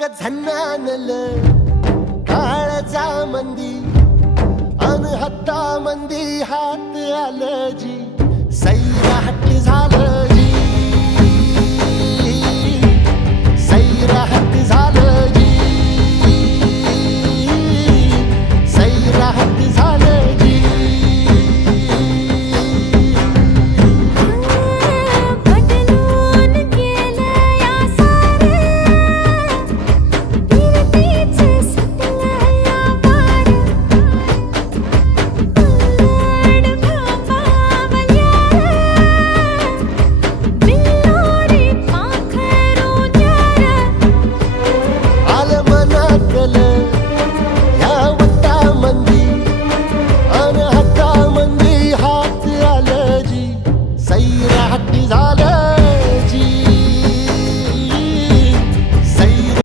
ग झन्नानल काळजा मंदी अन हत्ता मंदी हात आलं जी सैरा हट्ट झालं जी सैरा